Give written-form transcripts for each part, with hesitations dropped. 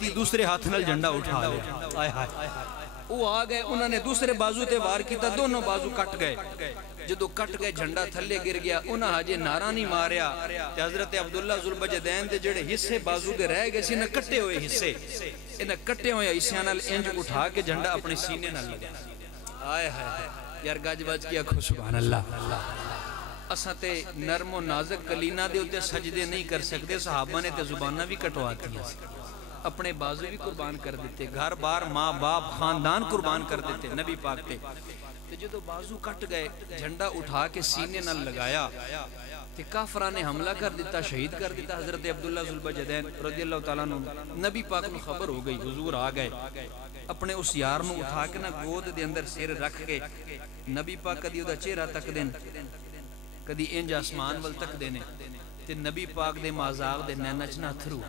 کی دوسرے ہاتھ نال جھنڈا اٹھا لیا آئے ہائے وہ آ گئے انہوں نے دوسرے بازو تے وار کیتا دونوں بازو کٹ گئے جدو کٹ گئے جھنڈا تھلے گر گیا انہاں ہجے نعرہ نہیں ماریا تے حضرت عبداللہ ذوالبجدین دے جڑے حصے بازو دے رہ گئے سی نہ کٹے ہوئے حصے انہاں کٹے ہوئے حصیاں نال انج اٹھا کے جھنڈا اپنے سینے نال لگا آئے ہائے یار گج بج کے آکھو سبحان اللہ اساں تے نرم و نازک کلینا دے ہوتے سجدے نہیں کر سکتے صحابہ نے تے زبانہ بھی کٹواتی ہیں اپنے بازو بھی قربان کر دیتے گھر بار ماں باپ خاندان قربان کر دیتے نبی پاک تے جدو بازو کٹ گئے جھنڈا اٹھا کے سینے نال لگایا تے کافران نے حملہ کر دیتا شہید کر دیتا حضرت عبداللہ ذوالبجدین رضی اللہ تعالیٰ عنہ نبی پاک کو خبر ہو گئی حضور آ گئے اپنے اس یار نو اٹھا کے نا گود دے اندر سر رکھ کے نبی پاک کدی دا چہرہ تک دین کدی انج آسمان ول تک دینے تے نبی پاک دے مازاغ دے نینچنا تھرو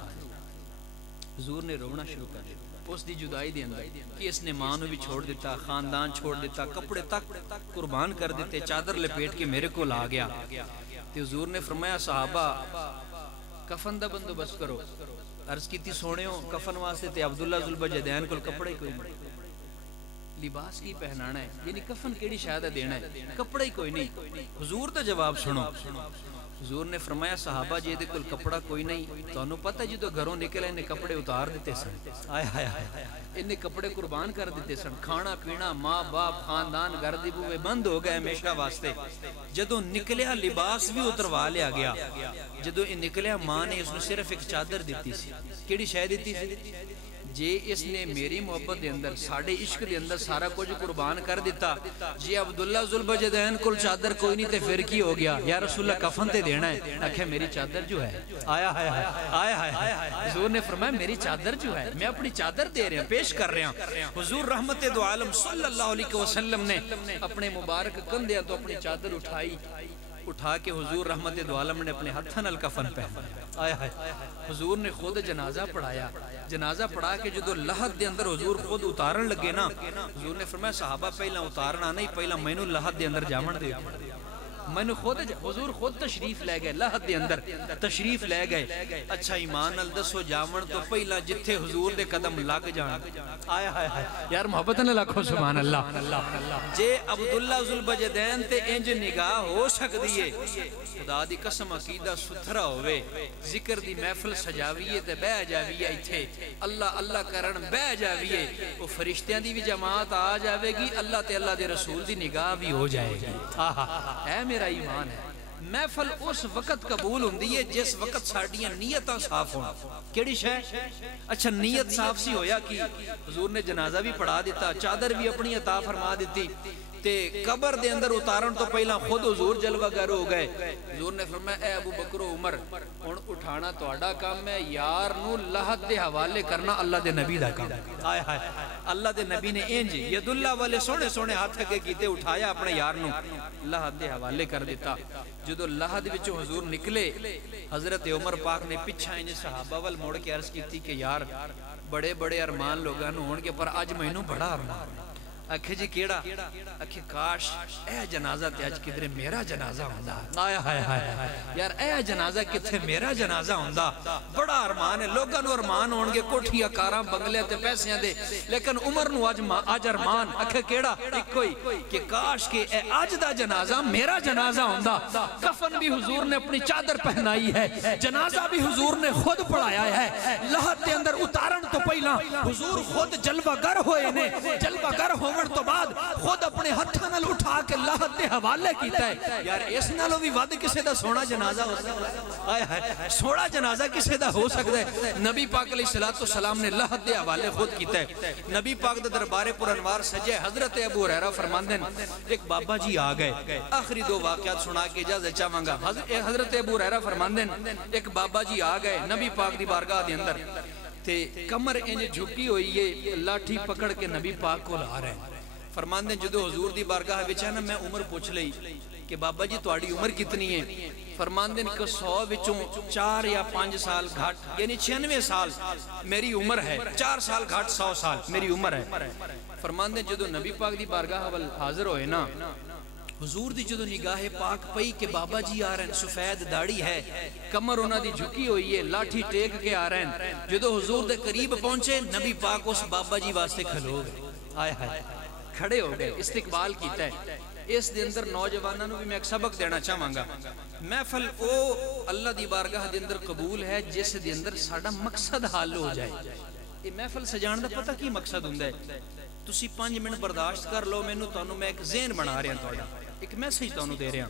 حضور نے رونا شروع کر دیا اس دی جدائی دے اندر کہ اس نے ماں نو بھی چھوڑ دیتا خاندان چھوڑ دیتا کپڑے تک قربان کر دیتے چادر لپیٹ کے میرے کو لا گیا تے حضور نے فرمایا صحابہ کفن دا بندوبست کرو عرض کیتی سونےو کفن واسطے تے عبداللہ ذوالبجدین کول کپڑے کوئی نہیں لباس کی پہنانا ہے یعنی کفن کیڑی شاید دینا ہے کپڑا ہی کوئی نہیں حضور دا جواب سنو حضور نے فرمایا صحابہ جی دے کل کپڑا کوئی نہیں تو انہوں پتہ جی تو گھروں نکلے انہیں کپڑے اتار دیتے سن آئے آئے آئے انہیں کپڑے قربان کر دیتے سن کھانا پینا ماں باپ خاندان گھر دی بوئے بند ہو گئے ہمیشہ واسطے جدو نکلیا لباس بھی اتروا لیا گیا جدو نکلیا ماں نے اس نے صرف ایک چادر دیتی سی کیڑی شے دیتی سی جے اس نے میری محبت دے اندر ساڑھے عشق دے اندر سارا کچھ قربان کر دیتا جی عبداللہ ذوالبجدین کل چادر کوئی نہیں تے پھر کی ہو گیا یا رسول اللہ کفن تے دینا ہے اکھے میری چادر جو ہے آیا ہے حضور نے فرمایا میری چادر جو ہے میں اپنی چادر دے رہے ہیں پیش کر رہے ہیں حضور رحمت دو عالم صلی اللہ علیہ وسلم نے اپنے مبارک کندھے تو اپنی چادر اٹھا کے حضور رحمت دو عالم نے اپنے ہتھاں نال کفن پہنا آیا ہے حضور نے خود جنازہ پڑھایا جنازہ پڑھا کے جدو لحد دے اندر حضور خود اتارن لگے نا حضور نے فرمایا صحابہ پہلا اتارنا نہیں پہلا مینوں لحد دے اندر جامن دے مینوں خود حضور خود تشریف لے گئے لحد دے اندر تشریف لے گئے اچھا ایمان نال دسو جامن تو پہلا جتھے حضور دے قدم لگ جان آیا ہے یار محبت نال آکھو سبحان اللہ جے عبداللہ ذوالبجدین تے انج نگاہ ہو سکدی ہے خدا دی قسم عقیدہ ستھرا ہوئے ذکر دی محفل سجاویے تے بہ جاویے ایتھے اللہ اللہ کرن بہ جاویے وہ فرشتیاں دی بھی جماعت آ جاوے گی اللہ تے اللہ دے رسول دی نگاہ بھی ہو جائے گی اے میرا ایمان ہے محفل اس وقت قبول ہوندی ہے جس وقت ساڑیاں نیتاں صاف ہونا کیڑی شے اچھا نیت صاف سی ہویا کی حضور نے جنازہ بھی پڑھا دیتا چادر بھی اپنی عطا فرما دیتی تے قبر دے اندر اتارن تو پہلا خود حضور جلوہ گر ہو گئے حضور نے فرمایا اے ابو بکر و عمر ہن اٹھانا تہاڈا کام ہے یار نو لحد دے حوالے کرنا اللہ دے نبی دا کام ہائے ہائے اللہ دے نبی نے انج ید اللہ والے سونے سونے ہاتھ کے کیتے اٹھایا اپنے یار نو لحد دے حوالے کر دیتا جدو لحد وچوں حضور نکلے حضرت عمر پاک نے پیچھے انج صحابہ ول موڑ کے عرض کیتی کہ یار بڑے بڑے ارمان لوگاں نو ہون گے پر اج مینوں بڑا ارمان اکھے جی کیڑا اکھے کاش اے جنازہ تے اج کدھر میرا جنازہ ہوندا آیا ہائے یار اے جنازہ کتھے میرا جنازہ ہوندا بڑا ارمان ہے لوگاں نو ارمان ہون گے کوٹھیاں کاراں بنگلے تے پیسیاں دے لیکن عمر نو اج ارمان اکھے کیڑا اکو ہی کہ کاش کہ اے اج دا جنازہ میرا جنازہ ہوندا کفن بھی حضور نے اپنی چادر پہنائی ہے جنازہ بھی حضور نے خود پڑھایا ہے لحد دے اندر اتارن تو پہلا حضور خود جلوہ گر ہوئے نے جلوہ گر ہو تو بعد خود اپنے ہتھاں نال اٹھا کے لحد دے حوالے کیتا ہے یار اس نالوں بھی ود کسے دا سونا جنازہ ہو سکتا ہے سونا جنازہ کسے دا ہو سکتا ہے نبی پاک علیہ السلام نے لحد دے حوالے خود کیتا ہے نبی پاک دا دربار پر انوار سجے حضرت ابو ہریرہ فرماندے ایک بابا جی آ گئے آخری دو واقعات سنا کے اجازت چاہواں گا حضرت ابو ہریرہ فرماندے ایک بابا جی آ گئے نبی پاک دی بارگاہ دے اندر تے کمر انج جھکی ہوئی ہے لاٹھی پکڑ کے نبی پاک کو لا رہے ہیں فرماندے جدو حضور دی بارگاہ وچ ہے نا میں عمر پوچھ لئی کہ بابا جی تہاڈی عمر کتنی ہے فرماندے کہ 100 وچوں 4 یا 5 سال گھٹ یعنی 96 سال میری عمر ہے 4 سال گھٹ 100 سال میری عمر ہے فرماندے جدو نبی پاک دی بارگاہ ول حاضر ہوئے نا حضور دی جدو نگاہ پاک پئی کہ بابا جی آ رہے ہیں، سفید داڑھی ہے، کمر انہاں دی جھکی ہوئی ہے، لاٹھی ٹیک کے آ رہے ہیں. جدو حضور دے قریب پہنچے نبی پاک اس بابا جی واسطے کھلو گئے، آئے ہائے کھڑے ہو گئے، استقبال کیتا ہے. اس دے اندر نوجوانوں بھی میں ایک سبق دینا چاہاں گا. محفل او اللہ دی بارگاہ دے اندر قبول ہے جس دے اندر ساڈا مقصد حل ہو جائے. یہ محفل سجان دا پتہ کی مقصد ہوندا ہے؟ تسی 5 منٹ برداشت کر لو، میں ایک ذہن بنا رہا تھوڑا، ایک میسج تانوں دے رہا.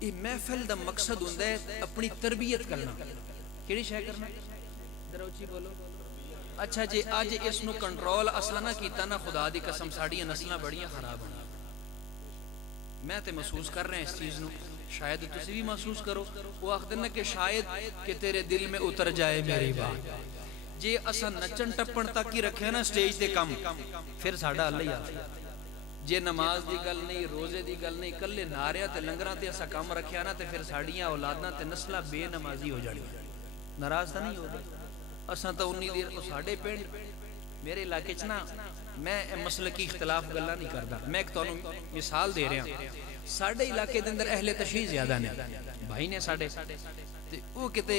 یہ محفل دا مقصد ہوندا ہے اپنی تربیت کرنا. کیڑی شے کرنا؟ دروچی بولو. اچھا جی اج اس نو کنٹرول اساں نہ کیتا نا، خدا دی قسم ساڈیاں نسلاں بڑیاں خراب ہوں. میں تے محسوس کر رہا ہوں اس چیز نو، شاید تسی بھی محسوس کرو. وہ آخدے نا کہ شاید کہ تیرے دل میں اتر جائے میری بات. جے اساں نچن ٹپن تک ہی رکھے نا سٹیج تے کم، پھر ساڈا اللہ ہی آ. جے نماز دی گل نہیں، روزے دی گل نہیں، کلے ناریاں تے لنگراں تے اساں کم رکھیا نا تے پھر ساڈیاں اولاداں تے نسلاں بے نمازی ہو جانی. ناراض تو نہیں ہو گئے اساں تو انی دیر ساڈے پنڈ میرے علاقے چ نا، میں مسلکی اختلاف گلاں نہیں کردا، میں ایک تانوں مثال دے رہا. ساڈے علاقے دے اندر اہل تشیع زیادہ نے، بھائی نے ساڈے، تے او کتے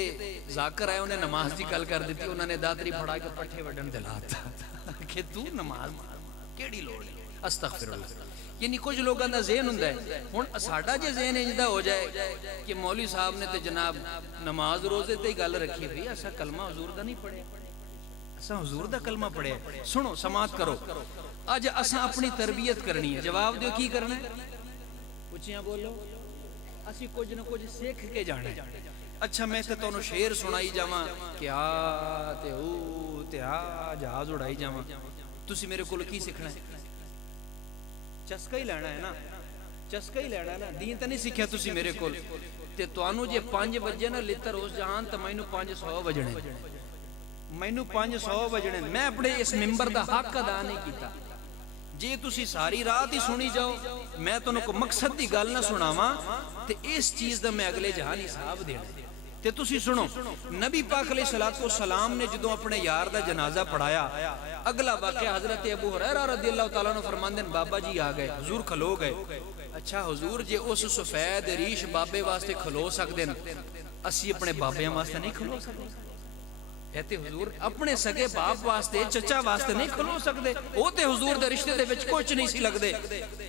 ذاکر آئے انہیں نماز دی گل کر دیتی، انہوں نے داتری پھڑا کے پٹھے وڈن دلاتا کہ تو نماز کیڑی لوڑ ہے. استغفر اللہ. یعنی کچھ لوگوں دا ذہن ہوندا ہے. ہن ساڈا جے ذہن انجدا ہو جائے کہ مولوی صاحب نے تے جناب نماز روزے تے گل رکھی ہوئی، اسا کلمہ حضور دا نہیں پڑھیا، اسا حضور دا کلمہ پڑھیا. سنو سماعت کرو. اج اسا اپنی تربیت کرنی ہے. جواب دیو کی کرنا ہے؟ اچھیاں بولو. اسی کچھ نہ کچھ سیکھ کے جانا ہے. اچھا میں تے تانوں شعر سنائی جاواں کہ آ تے او تے آ جہاز اڑائی جاواں، تسی میرے کول کی سیکھنا ہے؟ چسکا ہی لینا ہے نا، چسکا ہی لینا ہے نا. دین تے نہیں سیکھیا تسی میرے کول. تے تانوں جے 5 بجے نا لتر اس جہان تے مینوں 500 بجنے، مینوں 500 بجنے. میں اپنے اس منبر دا حق ادا نہیں کیتا. جے تسی ساری رات ہی سنی جاؤ، میں تانوں کو مقصد دی گل نہ سناواں تے اس چیز دا میں اگلے جہان حساب دینا. تے تسی سنو، نبی پاک علیہ الصلوۃ والسلام نے جدوں اپنے یار دا جنازہ پڑھایا، اگلا واقعہ حضرت ابو ہریرہ رضی اللہ تعالیٰ عنہ فرماندے بابا جی آ گئے، حضور کھلو گئے. اچھا حضور جے اس سفید ریش بابے واسطے کھلو سکدے ہیں، اسی اپنے بابیاں واسطے نہیں کھلو سکدے؟ کہتے حضور اپنے سگے باپ واسطے چچا واسطے نہیں کھلو سکدے؟ وہ تے حضور دے رشتے دے وچ کچھ نہیں سی لگدے.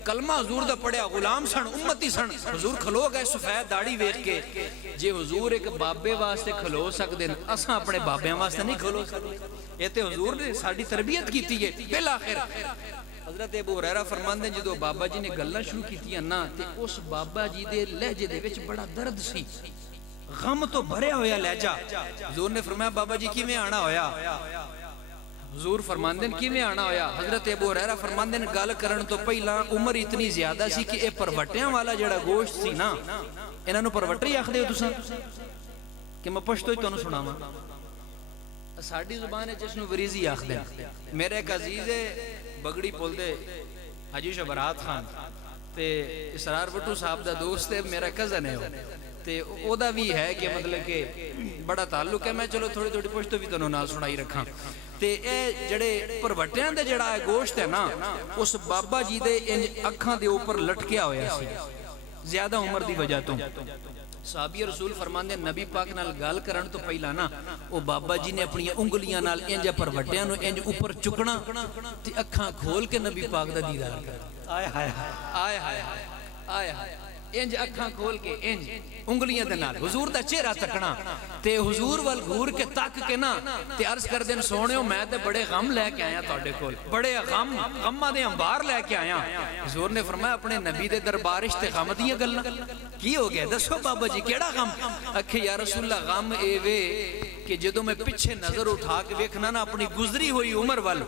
کلمہ حضور دا پڑھیا، غلام سن، امتی سن. حضور کھلو گئے سفید داڑھی ویکھ کے. جے حضور ایک بابے واسطے کھلو سکدے ہیں، اساں اپنے بابیاں واسطے نہیں کھلو سکدے؟ یہ تے حضور نے ساڈی تربیت کیتی ہے. بالآخر حضرت ابو ہریرہ فرماندے جدوں بابا جی نے گلاں شروع کیتیاں نا تے اس بابا جی دے لہجے دے وچ بڑا درد سی، غم تو بھریا ہویا لہجہ. حضور نے فرمایا بابا جی کیویں آنا ہویا؟ حضور فرماندے کیویں آنا ہویا؟ حضرت ابو ہریرہ فرماندے گل کرن تو پہلا عمر اتنی زیادہ سی کہ اے پروٹیاں والا جڑا گوشت سی نا، انہاں نو پروٹی آکھدے ہو تساں کہ میں پشتو ہی تانوں سناواں؟ ساڈی زبان وچ اس نو وریزی آکھدے. میرے ایک عزیز بگڑی پل دے حاجی شبرات خان تے اسرار بٹو صاحب دا دوست ہے، میرا کزن ہے. تے او دا بھی ہے کہ مطلب کہ بڑا تعلق ہے. میں چلو تھوڑی تھوڑی پشتو بھی تانوں نال سنائی رکھاں. تے اے جڑے پروٹیاں دے جڑا گوشت ہے نا، اس بابا جی دے انج اکھاں دے اوپر لٹکیا ہویا سی زیادہ عمر دی وجہ تو. صحابی رسول فرماندے نبی پاک نال گل کرن تو پہلا نا او بابا جی نے اپنی انگلیاں نال انج پروٹیاں نو انج اوپر چکنا تے اکھاں کھول کے نبی پاک دا دیدار کرنا. آئے ہائے آئے ہائے آئے ہائے انج اکھاں کھول کے انج انگلیاں دے نال حضور دا چہرہ تکنا تے حضور وال گھور کے تک کے نا تے عرض کر دین سونےو میں تے بڑے غم لے کے آیا تواڈے کول، بڑے غماں دے انبار لے کے آیا. حضور نے فرمایا اپنے نبی دے دربار وچ تے غم دیاں گلاں کی ہو گیا؟ دسو بابا جی کیڑا غم؟ اکھے یا رسول اللہ غم اے وے کہ جدوں میں پیچھے نظر اٹھا کے ویکھنا نا اپنی گزری ہوئی عمر وال،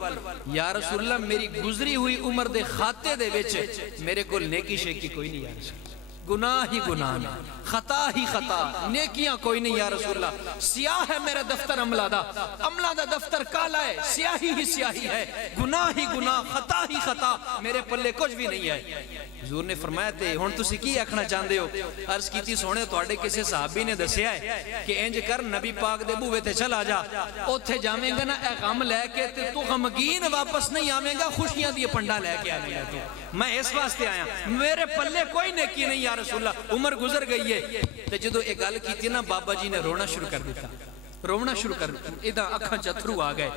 یا رسول اللہ میری گزری ہوئی عمر دے خاتے دے وچ میرے کول نیکی شیکی کوئی نہیں. یا رسول اللہ گناہ ہی گناہ میں، خطا ہی خطا، نیکیاں کوئی نہیں یا رسول اللہ۔ سیاہ ہے میرا دفتر عملہ دا دفتر کالا ہے، سیاہی ہی سیاہی ہے، گناہ ہی گناہ، خطا ہی خطا، میرے پلے کچھ بھی نہیں ہے۔ حضور نے فرمایا تے ہن تسی کی آکھنا چاہندے ہو؟ عرض کیتی سونے تواڈے کسی صحابی نے دسیا ہے کہ انج کر نبی پاک دے بوئے تے چلا جا، اوتھے جاویں گا نا اے غم لے کے تے تو غمگین واپس نہیں آویں گا، خوشیاں دی پنڈا لے کے آویں گا۔ تو میں اس واسطے آیا، میرے پلے کوئی نیکی نہیں یا رسول اللہ، عمر گزر گئی ہے۔ تے جدو ایک گل کیتی نا بابا جی نے رونا شروع کر دیتا، رونا شروع کر دیتا، ادھا اکھاں چتھرو آ گئے۔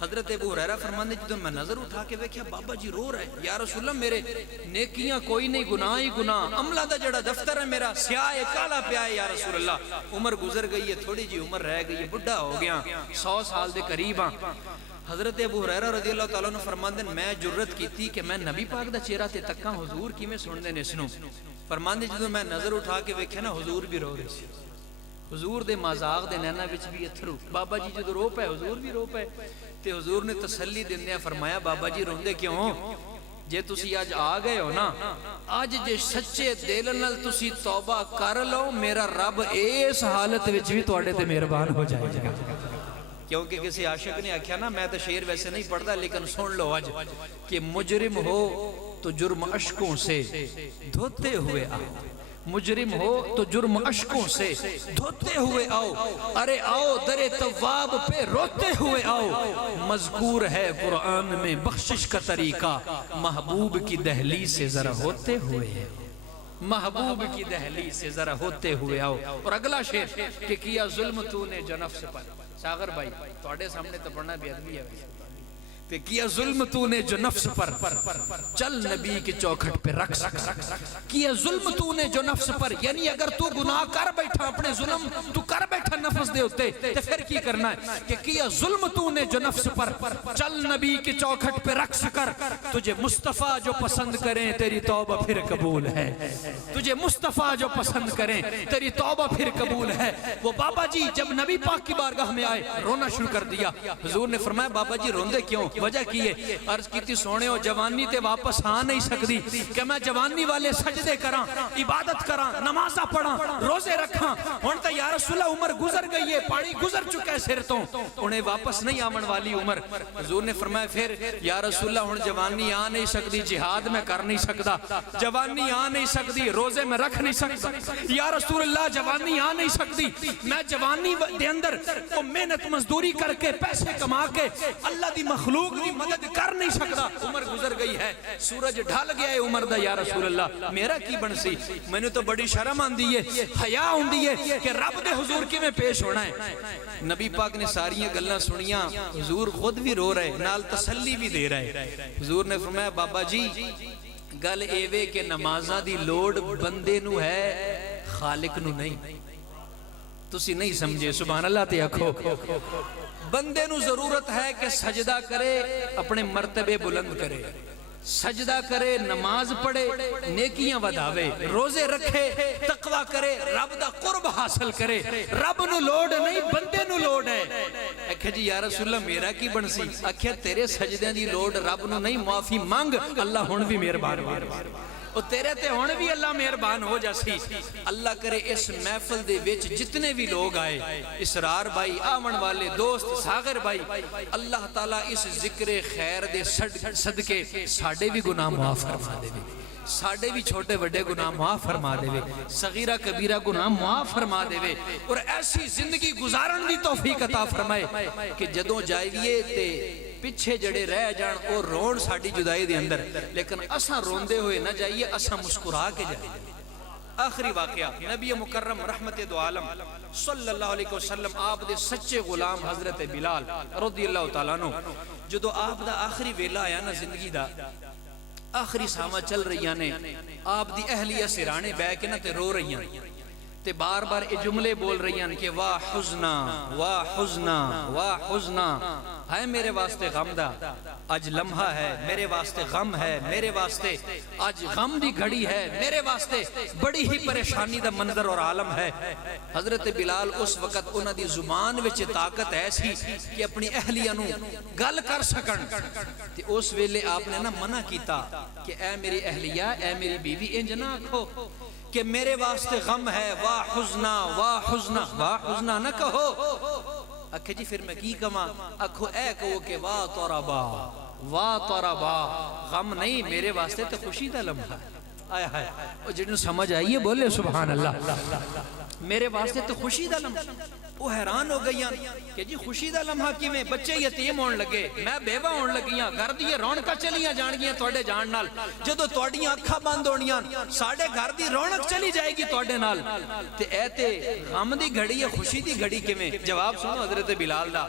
حضرت ابو ہریرہ فرماندے جدو میں نظر اٹھا کے ویکھیا بابا جی رو رہے، یا رسول اللہ میرے نیکیاں کوئی نہیں، گناہ ہی گناہ، عملہ دا جڑا دفتر ہے میرا سیاہ کالا پیا ہے یا رسول اللہ، عمر گزر گئی ہے، تھوڑی جی عمر رہ گئی ہے، بڑھا ہو گیا، 100 سال دے قریب ہاں۔ حضرت ابو ہریرہ رضی اللہ تعالیٰ عنہ فرماندے میں جرت کیتی کہ میں نبی پاک دا چہرہ تے تکاں، حضور کی میں سن دے نسنو۔ فرماندے جدو میں نظر اٹھا کے ویکھیا نا حضور بھی رو رہے سی، حضور دے مذاق دے نینا وچ بھی اتھرو، بابا جی جدو رو پے حضور بھی رو پے۔ تے حضور نے تسلی دیندے فرمایا بابا جی روندے کیوں؟ جے تسی آج آ گئے ہو نا، آج جے سچے دل نال تسی توبہ کر لو، میرا رب اس حالت وچ بھی تواڈے تے مہربان ہو جائے گا۔ کیونکہ کسی عاشق نے آکھیا نا، میں تو شعر ویسے نہیں پڑھتا لیکن سن لو آج، کہ مجرم ہو تو جرم اشکوں سے دھوتے ہوئے آؤ، مجرم ہو تو جرم اشکوں سے دھوتے ہوئے آؤ، ارے آؤ در تواب پہ روتے ہوئے آؤ، مذکور ہے قرآن میں بخشش کا طریقہ، محبوب کی دہلیز سے ذرا ہوتے ہوئے، محبوب کی دہلیز سے ذرا ہوتے ہوئے آؤ۔ اور اگلا شعر کہ کیا ظلم تو نے جو نفس پر، ساغر بھائی توڑے سامنے تو پڑھنا بھی ادبی ہے، کہ کیا ظلم تو نے جو نفس پر، چل نبی کے چوکھٹ پہ رکھ سکتا، کیا ظلم تو نے جو نفس پر، یعنی اگر تو گناہ کر بیٹھا، اپنے ظلم تو کر بیٹھا نفس دے ہوتے، تو پھر کی کرنا ہے کہ کیا ظلم تو نے جو نفس پر، چل نبی کے چوکھٹ پہ رکھ سکر، تجھے مصطفیٰ جو پسند کریں تیری توبہ پھر قبول ہے، تجھے مصطفیٰ جو پسند کریں تیری توبہ پھر قبول ہے۔ وہ بابا جی جب نبی پاک کی بارگاہ میں آئے رونا شروع کر دیا۔ حضور نے فرمایا بابا جی روندے کیوں؟ وجہ کی ہے؟ عرض کی تھی سونے ہو جوانی تے واپس آ نہیں سکتی کہ میں جوانی والے سجدے کراں، عبادت کراں، نمازہ پڑھاں، روزے رکھاں، ہونتا یا رسول اللہ عمر گزر گئی ہے، پانی گزر چکا ہے سر تو، انہیں واپس نہیں آمن والی عمر۔ حضور نے فرمایا پھر یا رسول اللہ ہن جوانی آ نہیں سکتی، جہاد میں کر نہیں سکتا، جوانی آ نہیں سکتی، روزے میں رکھ نہیں سکتا، یا رسول اللہ جوانی آ نہیں سکتی، میں جوانی دے اندر وہ محنت مزدوری کر کے پیسے کما کے اللہ دی مخلوق دی مدد کر نہیں سکتا، عمر گزر گئی ہے، سورج ڈھال گیا ہے عمر دا، یا رسول اللہ میرا کی بنسی؟ میں نے تو بڑی شرم آندی ہے، حیا ہوندی ہے کہ رب دے حضور کی میں پیش ہونا ہے۔ نبی پاک نے ساریاں گلاں سنیاں، حضور خود بھی رو رہے، نال تسلی بھی دے رہے۔ حضور نے فرمایا بابا جی گل ایوے کہ نمازاں دی لوڑ بندے نو ہے، خالق نو نہیں۔ تسی نہیں سمجھے، سبحان اللہ تے آکھو۔ بندے نو ضرورت ہے کہ سجدہ کرے، اپنے مرتبے بلند کرے، سجدہ کرے، نماز پڑھے، نیکیاں ودھاوے، روزے رکھے، تقوی کرے، رب دا قرب حاصل کرے۔ رب نو لوڑ نہیں، بندے نو لوڑ ہے۔ اکھے جی یا رسول اللہ میرا کی بنسی؟ اکھے تیرے سجدے دی لوڑ رب نو نہیں، معافی مانگ، اللہ ہن بھی مہربان ہو، اور تیرے تے ہون بھی اللہ مہربان ہو جاسی۔ اللہ کرے اس محفل دے وچ جتنے بھی لوگ آئے، اسرار بھائی، آمن والے دوست، ساغر بھائی، اللہ تعالیٰ اس ذکر خیر دے صدقے ساڑھے بھی گناہ معاف فرما دے، ساڑھے بھی چھوٹے بڑے گناہ معاف فرما دے، صغیرہ کبیرہ گناہ معاف فرما دے، اور ایسی زندگی گزارن دی توفیق عطا فرمائے کہ جدوں جائیے تے پچھے جڑے رہ جان اور رون ساڑھی جدائی دے اندر، لیکن اساں روندے ہوئے نہ جائیے، اساں مسکرا کے جائیے۔ آخری واقعہ نبی مکرم رحمت دو عالم صلی اللہ علیہ وسلم آپ دے سچے غلام حضرت بلال رضی اللہ تعالیٰ عنہ، جدو آپ دا آخری ویلا آیا نا زندگی دا، آخری سامہ چل رہی نے، آپ دی اہلیہ سرانے بے کے نا تے رو رہی ہیں، تے بار بار اے جملے بول رہی ہیں کہ واہ حزنا واہ حزنا واہ حزنا، ہے میرے واسطے غم دا آج لمحہ ہے، میرے واسطے غم ہے، میرے واسطے آج غم دی گھڑی ہے، میرے واسطے بڑی ہی پریشانی دا منظر اور عالم ہے۔ حضرت بلال اس وقت انہاں دی زبان وچ طاقت ایسی کہ اپنی اہلیہ نو گل کر سکن، تے اس ویلے آپ نے نا منع کیتا کہ اے میری اہلیہ، اے میری بیوی انج نہ آکھو، کہ میرے واسطے غم ہے، واہ حزنا واہ حزنا، واہ حزنا نہ کہو۔ اکھے جی پھر میں کی کما؟ اکھو اے کہو کہ واہ طربا، واہ طربا، غم نہیں میرے واسطے تو خوشی دا لمحہ ہے۔ آئے ہائے، اور جنہوں سمجھ آئیے بولے سبحان اللہ، میرے واسطے تو خوشی دا لمحہ۔ وہ حیران ہو گئیاں کہ جی خوشی دا لمحہ کی میں، بچے یتیم ہون لگے، میں بیوہ ہون لگیاں، گھر دیئے رونکا چلیاں جان گیاں توڑے جان نال، جدو توڑیاں اکھا بند ہونیاں ساڑھے گھر دی رونک چلی جائے گی توڑے نال، تے اے تے غم دی گھڑی ہے خوشی دی گھڑی کی میں؟ جواب سنو حضرت بلال دا،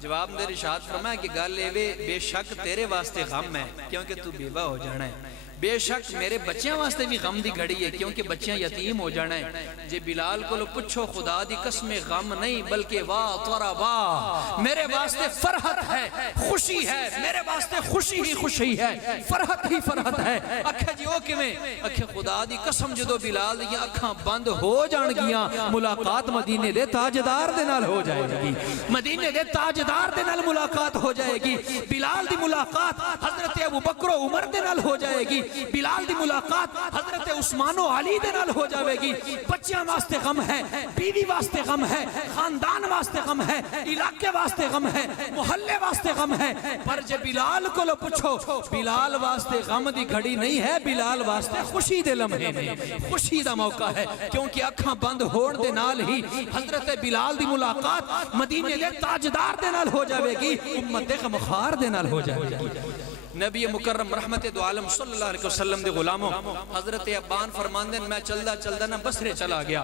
جواب میرے ارشاد فرمایا کہ گل اے وے بے شک تیرے واسطے غم ہے کیونکہ تو بیوہ ہو جانا ہے، بے شک میرے بچیاں واسطے بھی غم دی گھڑی ہے کیونکہ بچیاں یتیم ہو جانا ہے۔ جے بلال کو لو پچھو خدا دی قسم غم نہیں بلکہ واہ طربا، میرے واسطے فرحت ہے، خوشی ہے، میرے واسطے خوشی ہی خوشی ہے، فرحت ہی فرحت ہے۔ اکھے جی او کمیں؟ اکھے خدا دی قسم جدو بلال دی اکھاں بند ہو جان گیاں ملاقات مدینے دے تاجدار دے نال ہو جائے گی، مدینے دے تاجدار دے نال ملاقات ہو جائے گی، بلال دی ملاقات حضرت ابو بکر و عمر دے نال ہو جائے گی، بلال دی ملاقات حضرت عثمان و علی دے نال ہو جاوے گی۔ بچیاں واسطے غم ہے، بیوی واسطے غم ہے، خاندان واسطے غم ہے، علاقے واسطے غم ہے، محلے واسطے غم ہے، پر جے بلال کو لو پوچھو بلال واسطے غم دی گھڑی نہیں ہے، بلال واسطے خوشی دے لمحے میں، خوشی دا موقع ہے، کیونکہ اکھاں بند ہون دے نال ہی حضرت بلال دی ملاقات مدینے دے تاجدار دے نال ہو جاوے گی، امت دے غمخوار دے نال ہو جاوے گی۔ نبی مکرم رحمت دو عالم صلی اللہ علیہ وسلم دے غلاموں حضرت ابان فرماندن میں چلدا چلدا نہ بصرے چلا گیا،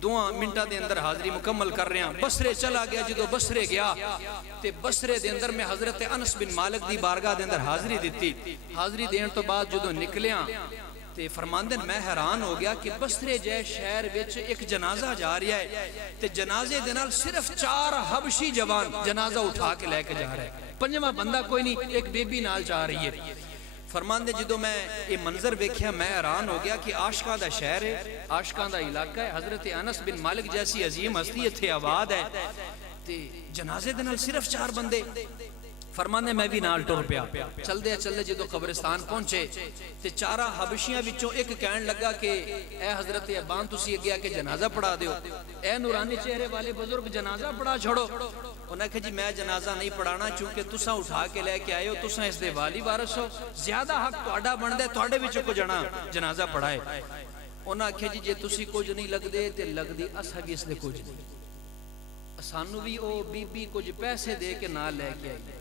2 منٹا دے اندر حاضری مکمل کر رہے ہیں، بصرے چلا گیا، جدو بصرے گیا تے بصرے دے اندر میں حضرت انس بن مالک دی بارگاہ دے اندر حاضری دیتی، حاضری دین تو بعد جدو نکلیاں تے فرماندن میں حیران ہو گیا کہ بصرے جائے شہر وچ ایک جنازہ جا رہا ہے تے جنازے دے نال صرف 4 حبشی جوان جنازہ اٹھا کے لے کے جا رہے ہیں، 5واں بندہ کوئی نہیں، ایک بیبی نال چاہ رہی ہے۔ فرماندے جدو میں یہ منظر ویکھیا میں حیران ہو گیا کہ عاشقاں دا شہر ہے، عاشقاں دا علاقہ ہے، حضرت انس بن مالک جیسی عظیم ہستی اتھے آباد ہے تے جنازے دے نال صرف 4 بندے۔ فرماندے میں بھی نال ٹر پیا، چل دے جدو قبرستان پہنچے تے 4 حبشیاں وچوں ایک کہن لگا کہ اے حضرت ابان تسی گیا کہ جنازہ پڑھا دیو، اے نورانی چہرے والے بزرگ جنازہ پڑھا چھوڑو۔ انہوں نے کہا جی میں جنازہ نہیں پڑھانا چونکہ تساں اٹھا کے لے کے آئے ہو، تساں اس دے والی وارث ہو، زیادہ حق تہاڈا بندا ہے تہاڈے وچوں کو جنازہ پڑھائے۔ انہوں نے کہا جی جے تسی کچھ نہیں لگ دے تے لگ دی اسا بھی اس دے کچھ نہیں، سانو بھی او بی بی کچھ پیسے دے کے نہ لے کے آئی،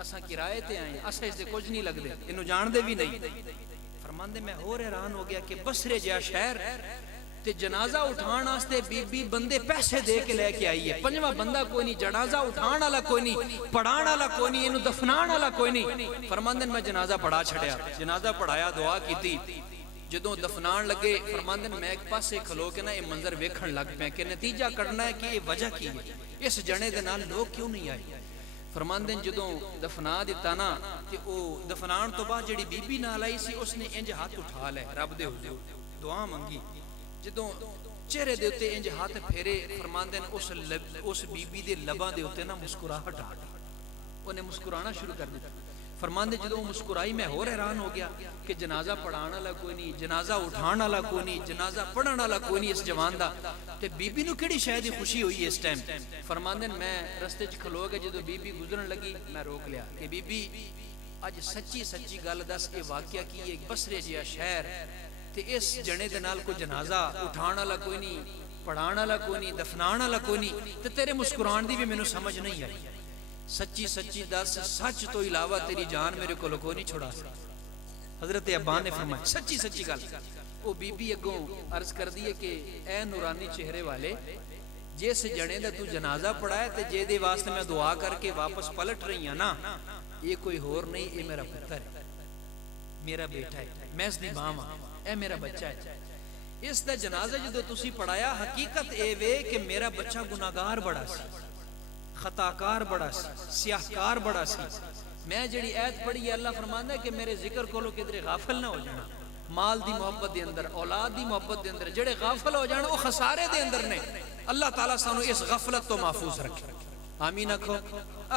اساں کرائے تے آئے، اسا اس دے کچھ نہیں لگ دے، انہوں جان دے بھی نہیں۔ فرماندے میں اور حیران ہو گیا کہ بصرے جہا شہر تے جنازہ اٹھان آستے بی بی بندے پیسے دے کے لے کے آئی ہے، 5واں بندہ کوئی نہیں، جنازہ اٹھان والا کوئی نہیں، پڑھان والا کوئی نہیں، انہوں دفنان والا کوئی نہیں۔ فرماندن میں جنازہ پڑھا چھڑیا، جنازہ پڑھایا، دعا کیتی، جدوں دفنان لگے فرماندن میں ایک پاسے کھلو کے نا یہ منظر ویکھن لگ پیا کہ نتیجہ کرنا ہے کہ یہ وجہ کی ہے، اس جنے دے نال لوگ کیوں نہیں آئے۔ فرماندن جدوں دفنا دیتا نا تے او دفنان تو بعد جڑی بی بی نال آئی سی اس نے انج ہاتھ اٹھا لے رب دے حضور دعا منگی، جدوں چہرے دے اتے انج ہاتھ پھیرے فرماندن اس بی بی دے لباں دے اتے نا مسکراہٹ آ گئی، انہیں مسکرانا شروع کر دیتا۔ فرماندے جدوں مسکرائی میں اور حیران ہو گیا کہ جنازہ پڑھان والا کوئی نہیں، جنازہ اٹھان والا کوئی نہیں، جنازہ پڑھن والا کوئی نہیں اس جوان دا، تے بی بی نو کیڑی شاید خوشی ہوئی ہے اس ٹائم۔ فرماندے میں رستے چ کھلو گئے، جدوں بی بی گزرن لگی میں روک لیا کہ بی بی اج سچی سچی گل دس اے واقعہ کی ہے، بصرے جہا شہر تے اس جنے دے نال کوئی جنازہ اٹھان والا کوئی نہیں، پڑھان والا کوئی نہیں، دفنان والا کوئی نہیں، تے تیرے مسکران دی بھی مینوں سمجھ نہیں آئی، سچی سچی دس سچ تو علاوہ تیری جان میرے کو کوئی نہیں چھوڑا سکتا۔ حضرت ابان نے فرمایا سچی سچی گل۔ وہ بی بی اگوں عرض کر دی ہے کہ اے نورانی چہرے والے، جس جنے دا تو جنازہ پڑھایا تے جے دے واسطے میں دعا کر کے واپس پلٹ رہی ہوں نا، یہ کوئی ہور نہیں، یہ میرا پتر ہے، میرا بیٹا ہے، میں اس دی ماں ہاں، اے میرا بچہ ہے۔ اس دا جنازہ جدو تسی پڑھایا حقیقت اے وے کہ میرا بچہ گناہگار بڑا سی، خطاکار بڑا سی، سیاہکار بڑا سی۔ میں جڑی ایت پڑھی ہے اللہ فرماندا ہے کہ میرے ذکر کولو کدھر غافل نہ ہو جانا، مال دی محبت دے اندر، اولاد دی محبت دے اندر جڑے غافل ہو جان وہ خسارے دے اندر نے۔ اللہ تعالیٰ سانو اس غفلت تو محفوظ رکھے، آمین آکھو۔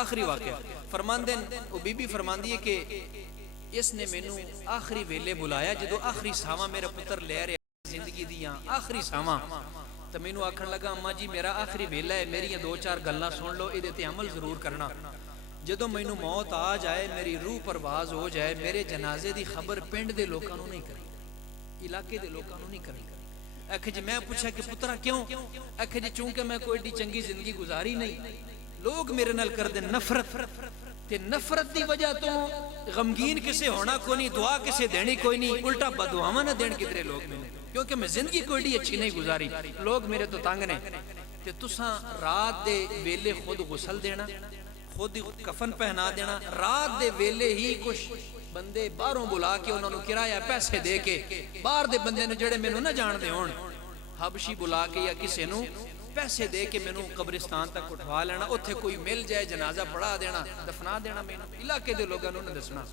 آخری واقعہ فرماندے وہ بی بی فرماندی ہے کہ اس نے مینوں آخری ویلے بلایا جدو آخری ساواں میرا پتر لے رہے زندگی دیاں آخری ساواں تو مینوں آکھن لگا اماں جی میرا آخری ویلا ہے میری دو چار گلاں سن لو یہ تے عمل ضرور کرنا جدوں مینوں موت آ جائے میری روح پرواز ہو جائے میرے جنازے دی خبر پنڈ دے لوکاں نوں نہیں کرنی علاقے دے لوکاں نوں نہیں کرنی آکھے جی میں پوچھا کہ پترا کیوں آکھے جی چونکہ میں کوئی ایڈی چنگی زندگی گزاری نہیں لوگ میرے نال کر دے نفرت تے نفرت دی وجہ تو غمگین کسے ہونا کوئی نہیں دعا کسے دینی کوئی نہیں الٹا بدعاواں نہ دین کدرے لوگ میں کیونکہ میں زندگی کوئی ایڈی اچھی نہیں گزاری لوگ میرے تو تنگ نے تے تساں رات دے ویلے خود غسل دینا خود کفن پہنا دینا رات دے ویلے ہی کچھ بندے باہروں بلا کے انہوں نے کرایہ پیسے دے کے باہر دے بندے نے جڑے مینوں نہ جان دے ہون حبشی بلا کے یا کسے نوں پیسے دے کے مینوں قبرستان تک اٹھوا لینا اوتھے کوئی مل جائے جنازہ پڑھا دینا دفنا دینا مینوں علاقے دے لوگاں نوں نہ دسنا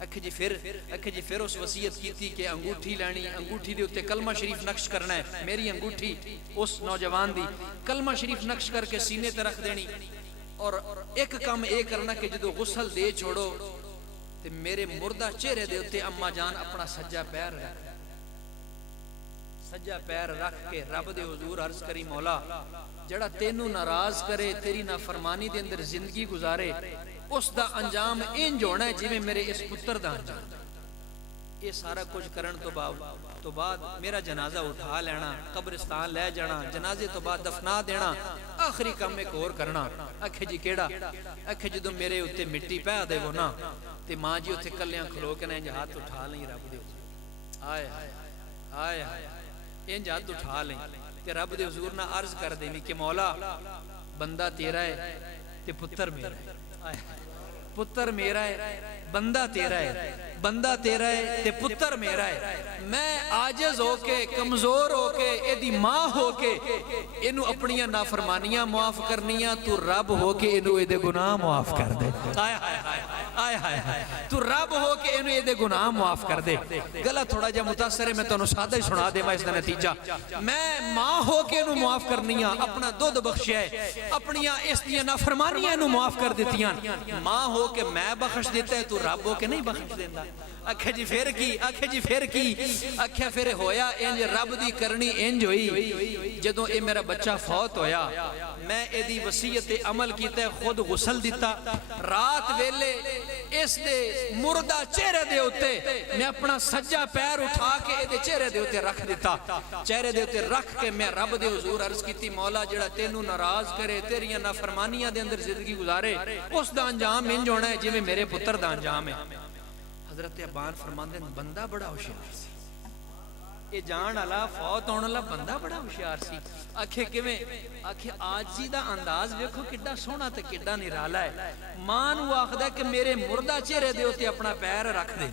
اکھے جی پھر اس وصیت کیتی کہ انگوٹھی لینی انگوٹھی دے اوتے کلمہ شریف نقش کرنا ہے میری انگوٹھی اس نوجوان دی کلمہ شریف نقش کر کے سینے تے رکھ دینی اور ایک کام اے کرنا کہ جدو غسل دے چھوڑو تے میرے مردہ چہرے دے اوتے اماں جان اپنا سجا پیر رکھ کے رب دے حضور عرض کری مولا جڑا تینوں ناراض کرے تیری نافرمانی دے اندر زندگی گزارے اس دا انجام انج ہونا ہے جویں میرے اس پتر دا انجام یہ سارا کچھ کرن تو بعد میرا جنازہ اٹھا لینا قبرستان لے جانا جنازے تو بعد دفنا دینا آخری کام ایک اور کرنا اکھے جی کیڑا اکھے جدو میرے اوتے مٹی پہ دے وہ نا تے ماں جی اوتے کلیاں کھلو کے انج ہاتھ اٹھا لیں رب دے آئے آئے انج ہاتھ اٹھا لیں تے رب دے حضور نہ عرض کر دیں کہ مولا بندہ تیرا ہے تے پتر میرا ہے پتر میرا ہے بندہ تیرا ہے بندہ تیرا ہے تے پتر میرا ہے میں عاجز ہو کے کمزور ہو کے ایدی ماں ہو کے انہوں اپنیاں نافرمانیاں معاف کرنیاں تو رب ہو کے انہوں ایدے گناہ معاف کر دے آئے تو رب ہو کے انہوں ایدے گناہ معاف کر دے گلہ تھوڑا جا متاثر ہے میں تو انہوں سادہ ہی سنا دے میں اس دا نتیجہ میں ماں ہو کے انہوں معاف کرنیاں اپنا دودھ بخشیا ہے اپنیاں اس دیا نافرمانیاں انہوں معاف کر دیتیاں ماں ہو کے میں بخش دیتا ہے تو رب ہو کے نہیں بخش دیندہ اکھے جی پھر کی اکھے پھر ہویا انج رب دی کرنی انج ہوئی جدوں اے میرا بچہ فوت ہویا میں اے دی وصیت عمل کیتا ہے خود غسل دیتا رات ویلے اس دے مردہ چہرے دے ہوتے میں اپنا سجا پیر اٹھا کے اے دے چہرے دے ہوتے رکھ دیتا چہرے دے ہوتے رکھ کے میں رب دے حضور عرض کیتی مولا جڑا تینوں ناراض کرے تیریاں نافرمانیاں دے اندر زندگی گزارے اس دا انجام انج ہونا ہے جویں میرے پتر دا انجام ہے حضرت ابان فرماندے بندہ بڑا ہوشیار سی اے جان والا فوت ہونے والا بندہ بڑا ہوشیار سی آکھے کیویں آکھے آجزی دا انداز ویکھو کڈا سوہنا تے کڈا نرالا ہے ماں نوں آکھدا کہ میرے مردہ چہرے دے اوتے اپنا پیر رکھ دے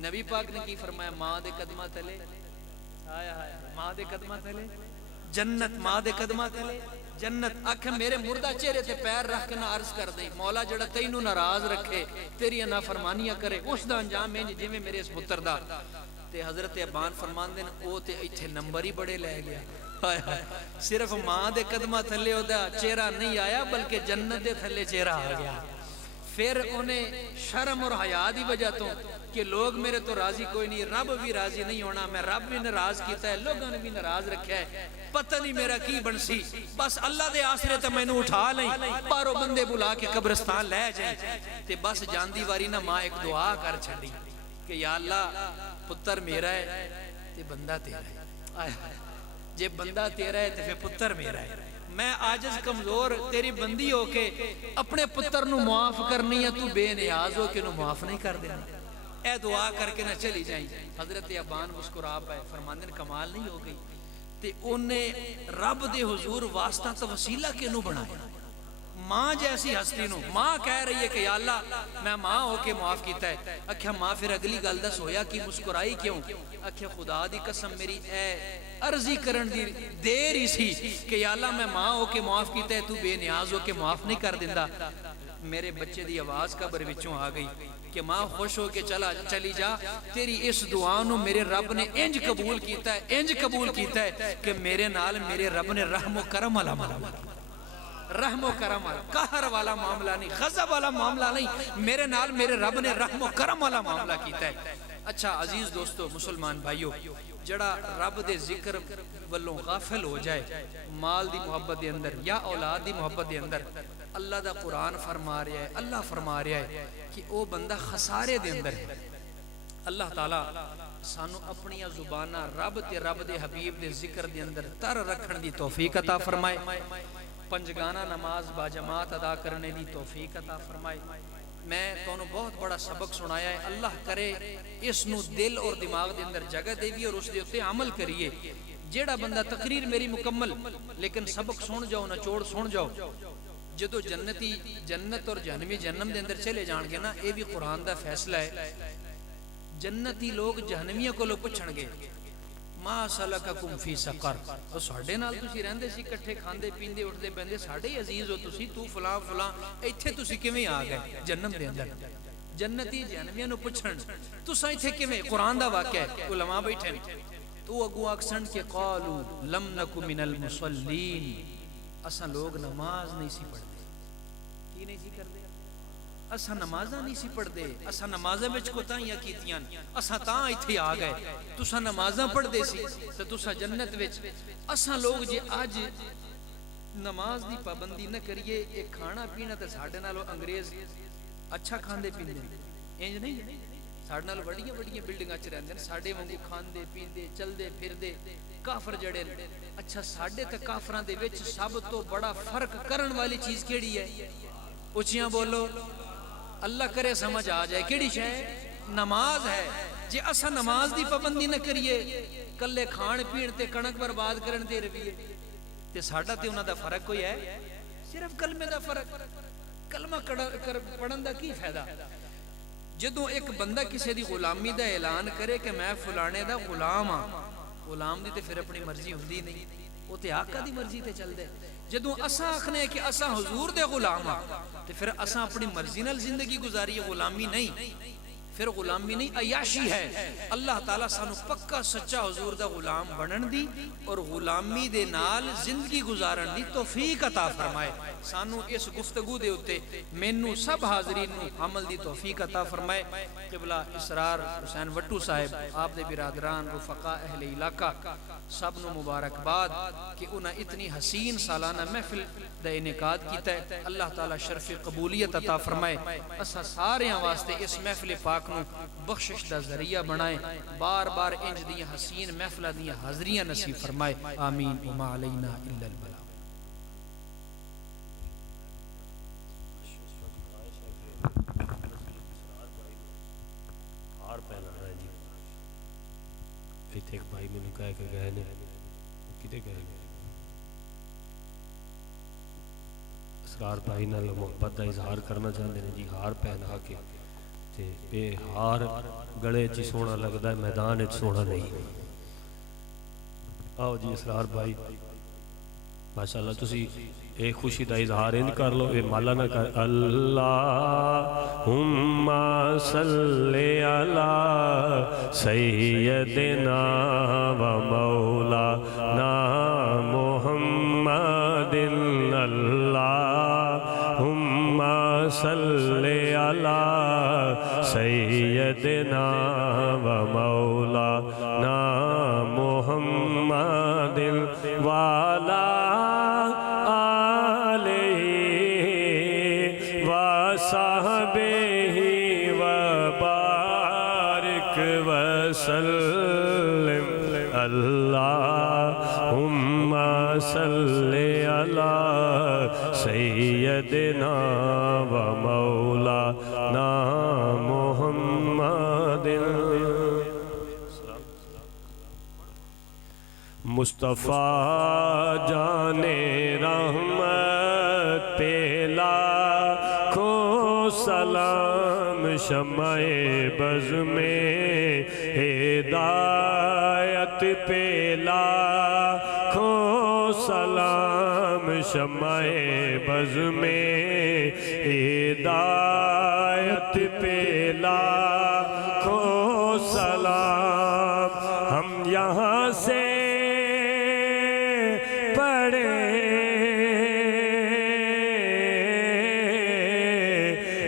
نبی پاک نے کی فرمایا ماں دے قدماں تلے ماں دے قدماں تلے جنت ماں دے قدماں تلے جنت آکھے میرے مردہ چہرے تے پیر رکھ کے نہ عرض کر دیں مولا جڑا تینوں ناراض رکھے تیری نافرمانیاں کرے اس دا انجام انج جویں میرے اس پتر دا تے حضرت ابان فرماندے نے او تے ایتھے نمبر ہی بڑے لے گیا صرف ماں دے قدمہ تھلے او دا چہرہ نہیں آیا بلکہ جنت دے تھلے چہرہ آ گیا پھر انہیں شرم اور حیا دی وجہ تو کہ لوگ میرے تو راضی کوئی نہیں رب بھی راضی نہیں ہونا میں رب بھی ناراض کیتا ہے لوگوں نے بھی ناراض رکھا ہے پتہ نہیں میرا کی بنسی بس اللہ دے آسرے تے میں نوں اٹھا لیں پارو بندے بلا کے قبرستان لے جائیں تے بس جاندی واری نہ ماں ایک دعا کر چھڑی کہ یا اللہ پتر میرا ہے تے بندہ تیرا ہے جے بندہ تیرا ہے تے پھر پتر میرا ہے میں عاجز کمزور تیری بندی ہو کے اپنے پتر نو معاف کرنی ہے تو بے نیاز ہو کے نو معاف نہیں کر دینا اے دعا کر کے نہ چلی جائیں حضرت ابان مسکرا پائے فرماندے کمال نہیں ہو گئی تے انہیں رب دے حضور واسطہ تو وسیلہ کے نو بنایا ماں جیسی ہستی نو ماں کہہ رہی ہے کہ یا اللہ میں ماں ہو کے معاف کیتا ہے اکھیا ماں پھر اگلی گل دس ہویا کی مسکرائی کیوں اکھیا خدا دی قسم میری اے عرضی کرن دی دیر ہی سی کہ یا اللہ میں ماں ہو کے معاف کیتا ہے تو بے نیاز ہو کے معاف نہیں کر دیندہ میرے بچے دی آواز قبر وچوں آ گئی کہ ماں خوش ہو کے چلی جا تیری اس دعا نو میرے رب نے انج قبول کیتا ہے کہ میرے نال میرے رب نے رحم و کرم والا معاملہ رحم و کرم والا قہر والا معاملہ نہیں غضب والا معاملہ نہیں میرے نال میرے رب نے رحم و کرم والا معاملہ کیتا ہے اچھا عزیز دوستو مسلمان بھائیو جڑا رب دے ذکر والوں غافل ہو جائے مال دی محبت دے اندر یا اولاد دی محبت دے اندر، اللہ دا قرآن فرما رہا ہے، اللہ فرما رہا ہے کہ او بندہ خسارے دے اندر ہے۔ اللہ تعالیٰ سانو اپنی زبانہ رب تے رب دے حبیب دے ذکر دے اندر تر رکھن دی توفیق عطا فرمائے، پنجگانہ نماز باجماعت ادا کرنے دی توفیق عطا فرمائے۔ میں تونوں بہت بڑا سبق سنایا ہے، اللہ کرے اس نو دل اور دماغ دے اندر جگہ دے بھی اور اس دے اتے عمل کریے۔ جیڑا بندہ تقریر میری مکمل لیکن سبق سن جاؤ نہ چوڑ سن جاؤ، جدو جنتی جنت اور جہنمی جہنم دے اندر چلے جان گے نا، اے بھی قرآن دا فیصلہ ہے۔ جنتی لوگ جہنمیوں کو لوگ پچھن گے ما سلککم فی سقر، تو ساڑھے نال تسی رہندے سی کٹھے کھاندے پیندے اٹھدے بندے ساڑھے عزیز ہو تسی، تو فلاں فلاں ایتھے تسی کیویں آ گئے جنم دے اندر؟ جنتی جہنمیوں نو پچھن تساں ایتھے کیویں؟ قرآن دا واقعہ ہے، علماء بیٹھے تو اگو اکسن کے قالو لم نکو من المصلین، اساں لوگ نماز نہیں سی پڑھتے۔ کی نہیں سی کردے؟ اساں نمازاں نہیں سی پڑھ دے، اساں نمازاں وچ کوتاہیاں کیتیاں، اساں تاں ایتھے آ گئے، تساں نمازاں پڑھ دے سی تے تساں جنت وچ۔ اساں لوگ جے اج نماز دی پابندی نہ کریے، ایک کھانا پینا تے ساڈے نالوں انگریز اچھا کھاندے پیندے، انج نہیں؟ ساڈے نال وڈیاں وڈیاں بلڈنگاں چ رہندے، ساڈے وانگو کھاندے پیندے چلدے پھردے کافر جڑے۔ اچھا ساڈے تے کافراں دے وچ سب تو بڑا فرق کرن والی چیز کیڑی ہے؟ اچھیاں بولو، اللہ کرے سمجھ آ جائے، کیڑی شے؟ نماز ہے۔ جے اسا نماز دی پابندی نہ کریے، کلے کھان پین تے کنک برباد کرن تے رویے، تے ساڈا تے انہاں دا فرق کوئی ہے؟ صرف کلمے دا فرق۔ کلمہ پڑھن دا کی فائدہ؟ جدوں ایک بندہ کسی دی غلامی دا اعلان کرے کہ میں فلانے دا غلام ہاں، غلام دی تے پھر اپنی مرضی ہوندی نہیں، وہ تے آقا دی مرضی تے چل دے۔ جدوں اساں آکھنے کہ اساں حضور دے غلام ہاں تے پھر اساں اپنی مرضی نال زندگی گزاری، غلامی نہیں، پھر غلامی نہیں عیاشی ہے۔ اللہ تعالیٰ سانو پکا سچا حضور دا غلام بنن دی اور غلامی دے نال زندگی گزارن دی توفیق عطا فرمائے۔ سانو اس گفتگو دے اتے مینوں سب حاضرین نو عمل دی توفیق عطا فرمائے۔ قبلہ اسرار حسین وٹو صاحب، آپ دے برادران رفقا اہل علاقہ سب نو مبارکباد کہ انہاں اتنی حسین سالانہ محفل دا انعقاد کیتا ہے۔ اللہ تعالیٰ شرف قبولیت عطا فرمائے، اسا سارے واسطے اس محفل پاک نو بخشش دا ذریعہ بنائے، بار بار انج دیاں حسین محفلہ دیاں حاضریاں نصیب فرمائے، آمین وما علینا الا البلاغ۔ ہار پہنا رہا ہے جی، ایک بھائی میں نے کہا کہ گئے نے کدے گئے نے اسرار بھائی نال محبت دا اظہار کرنا چاہتے ہیں جی، ہار پہنا کے تے اے ہار گلے چ سونا لگتا ہے، میدان وچ سونا نہیں۔ آؤ جی اسرار بھائی ماشاءاللہ تسی اے خوشی دا اظہار ان کر لو، اے مالا نہ کر۔ اللہم صلی علی سیدنا و مولانا محمد، اللہم صلی علی سیدنا و مولانا محمد وعلی صحبہ وبارک وسلم، اللہم صلی علی سیدنا و مولانا محمد۔ مصطفیٰ جان رحمت پہ لاکھوں سلام، شمع بز میں ہدایت پہ لاکھوں سلام، شمع بز میں ہدایت پہ لاکھوں سلام۔ ہم یہاں سے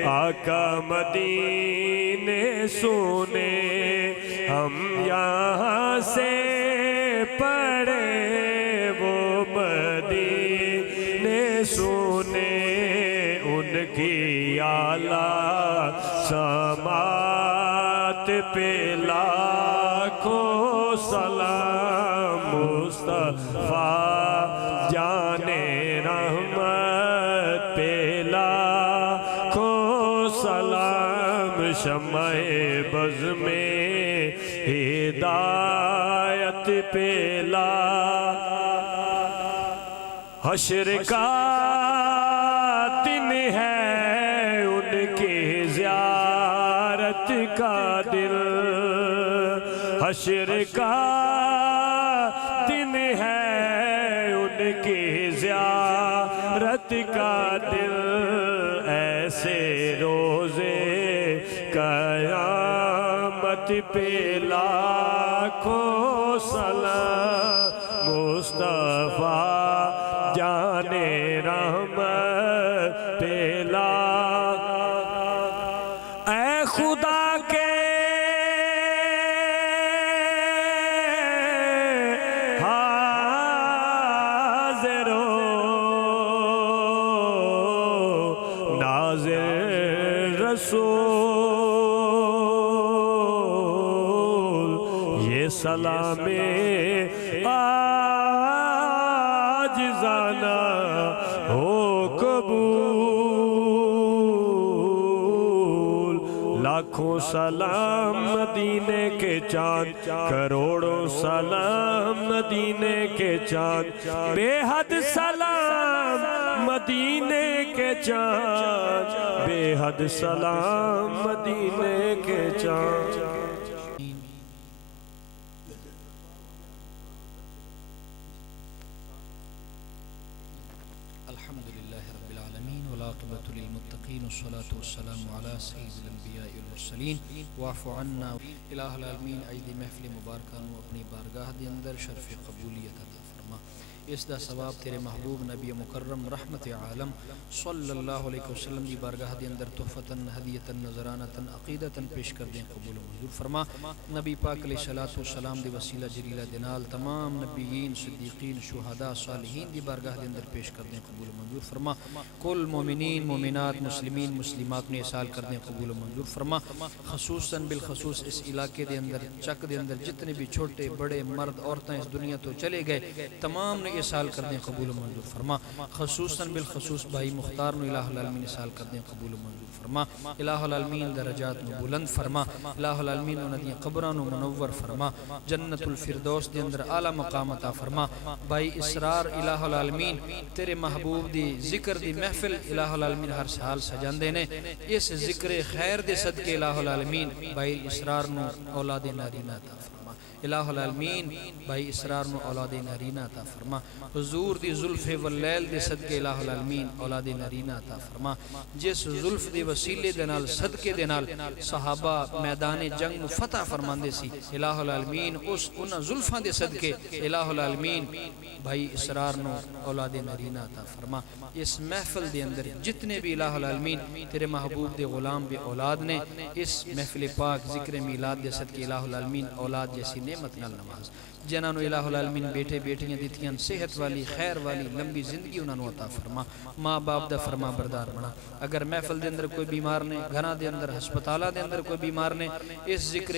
آقا مدینے سونے ہم یہاں سے پڑھے وہ مدینے سنے ان کی اعلیٰ سماعت پہ لاکھوں سلام مصطفیٰ جانے رحمت پہ لاکھوں سلام شمع بز میں ہدایت پہ حشر کا دن ہے ان کی زیارت کا دل حشر کا دن ہے ان کی زیارت کا دل ایسے روزے قیامت پہ لاکھوں سلام مصطفیٰ جانے رحمت پہ اے خدا کے حاضر و ناظر رسول یہ سلام عاجزانہ ہو قبول لاکھوں سلام مدینے کے چاند کروڑوں سلام مدینے کے چاند بے حد سلام مدینے کے چاند بے حد سلام مدینے کے چاند والعاقبۃ للمتقین والصلاة والسلام علی سید الانبیاء والمرسلین واعف عنا الہ العالمین عید محفل مبارکہ نو اپنی بارگاہ دے اندر شرف قبولیت عطا فرما اس دا ثواب تیرے محبوب نبی مکرم رحمت عالم صلی اللہ علیہ وسلم دی بارگاہ دے اندر تحفتاً ہدیتاً نذرانتاً عقیدتاً پیش کر دیں قبول و منظور فرما نبی پاک علیہ السلام دی وسیلہ جلیلہ دنال تمام نبیین صدیقین شہداء صالحین دی بارگاہ دے اندر پیش کر دیں قبول و منظور فرما کل مومنین مومنات مسلمین مسلمات نے احسال کر دیں قبول و منظور فرما خصوصاً بالخصوص اس علاقے دے اندر چک دے اندر جتنے بھی چھوٹے بڑے مرد عورتیں اس دنیا تو چلے گئے تمام نے احسال کر دیں قبول و منظور فرما خصوصاً بالخصوص بھائی مختار نے الہ العالمین احسال کر دیں قبول و منظور فرما الہ العالمین درجات نو بلند فرما الہ العالمین انہاں دی قبراں نو منور فرما جنت الفردوس دے اندر اعلی مقام عطا فرما بھائی اسرار الہ العالمین تیرے محبوب دی ذکر دی محفل الہ العالمین ہر سال سجاندے نے اس ذکر خیر دے صدقے الہ العالمین بھائی اسرار نو اولاد نارینہ عطا فرما الہ العالمین بھائی اسرار نو اولاد نارینہ عطا فرما حضور دی زلف واللیل دے صدقے الہ العالمین اولاد نارینہ عطا فرما جس زلف دے وسیلے دے نال صدقے دے نال صحابہ میدان جنگ نو فتح فرماندے سی الہ العالمین اس انہاں زلفاں دے صدقے الہ العالمین بھائی اسرار نو اولاد نارینہ عطا فرما اس محفل دے اندر جتنے بھی الہ العالمین تیرے محبوب دے غلام بے اولاد نے اس محفل پاک ذکر میلاد دے صدقے الہ العالمین اولاد جیسی نعمت نال نواز جنہاں نو الہ العالمین بیٹے بیٹیاں دیتیاں صحت والی خیر والی لمبی زندگی انہاں نو عطا فرما ماں باپ دا فرما بردار بنا اگر محفل دے اندر کوئی بیمار نے گھراں دے اندر ہسپتالاں دے اندر کوئی بیمار نے اس ذکر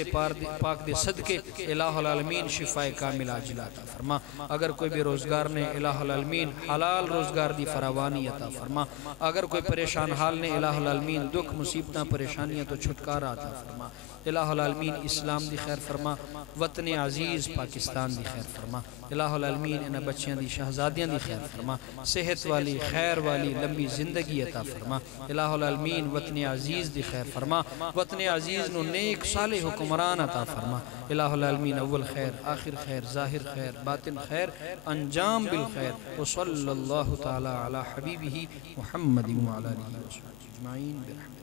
پاک دے صدقے الہ العالمین شفاء کامل عاجلہ عطا فرما اگر کوئی بے روزگار نے الہ العالمین حلال روزگار دی فراوانی عطا فرما اگر کوئی پریشان حال نے الہ العالمین دکھ مصیبتاں پریشانیاں تو چھٹکارا عطا فرما الہ العالمین اسلام دی خیر فرما وطن عزیز پاکستان دی خیر فرما الہ العالمین انہاں بچیاں دی شہزادیاں دی خیر فرما صحت والی خیر والی لمبی زندگی عطا فرما الہ العالمین وطن عزیز دی خیر فرما وطن عزیز نو نیک صالح حکمران عطا فرما الہ العالمین اول خیر آخر خیر ظاہر خیر باطن خیر انجام بالخیر وصلی اللہ تعالی علی حبیبہ محمد وعلی آلہ وصحبہ اجمعین برحمتہ